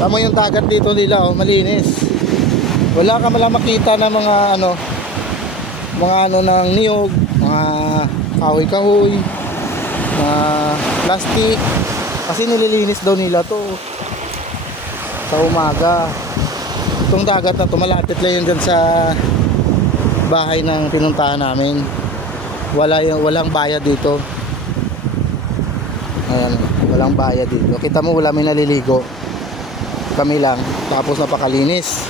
Tama yung dagat dito nila, oh, malinis. Wala ka malang makita ng mga ano ng niyog, mga kahoy-kahoy, mga plastic. Kasi nililinis daw nila to sa umaga. Itong dagat na to, malapit lang yun dyan sa bahay ng pinuntahan namin. Walang bayad dito. Ayan, walang bayad dito. Kita mo wala may naliligo. Kami lang. Tapos napakalinis.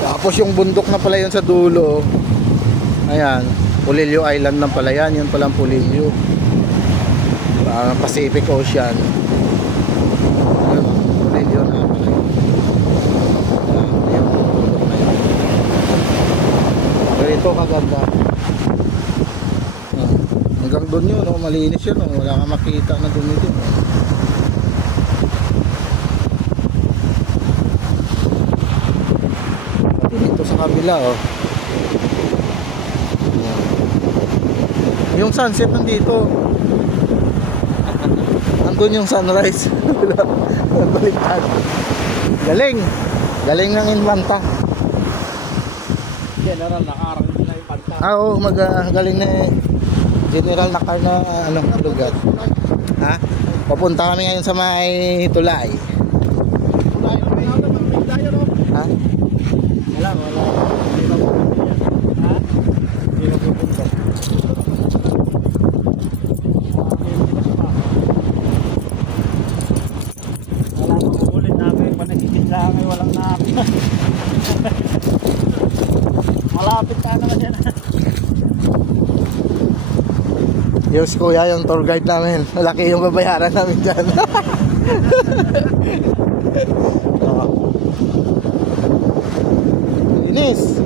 Tapos yung bundok na pala yun sa dulo. Ayan, Pulilio Island na pala yan. Yun palang Pulilio. Pacific Ocean. Ayan, Pulilio na pala yun. Ayan, bundok na yun. Ganito kaganda. Hanggang doon yun, oh, malinis yun, oh. Wala kang makita na dumi din, oh. Pati dito sa kabila, oh. Yung sunset nandito. Andun yung sunrise. Baliktad. Galing. Galing ng Infanta. General, nakarang na yung Infanta. Oo, galing na eh. General Nakar na anong lugar. Ha? Papunta kami ngayon sa may Tulay. Ha? Wala. Ha? Hindi na pupunta. Wala mo ulit namin. Panagigit lang ay walang namin. Malapit ka naman yan. Yung si Kuya, yung tour guide namin. Malaki yung babayaran namin dyan. Linis.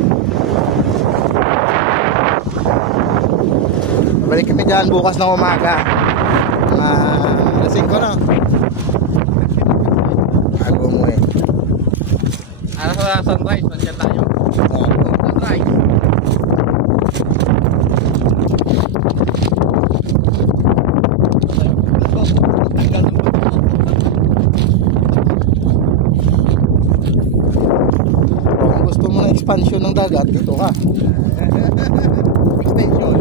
Balik kami dyan bukas ng umaga. Alas 5 na. Bago mo eh. Ano sa sunrise? Nandiyan tayo. Sunrise. Expansion ng dagat, dito ka. Extension.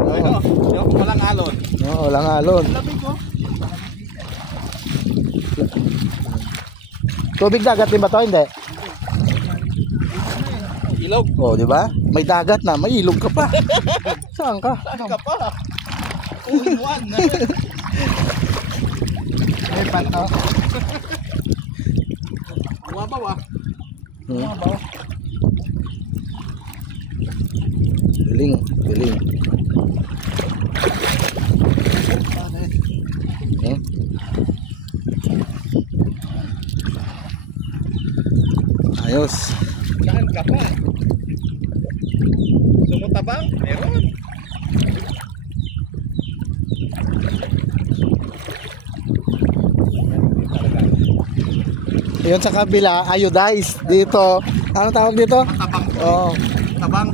Yung walang alon. Oo, walang alon. Lamig ko. Tubig dagat din ba to? Hindi. Ilog. Oh, di ba? May dagat na, may ilog ka pa. Saan ka? Saan ka pa? Uwan. May panto. Bumabaw ah. Bumabaw. Galing. Ayos. Saan ka pa? Sumutabang? Meron. Yun sa kabila, iodized. Dito, ano tawag dito? Matabang. Oo. Tabang.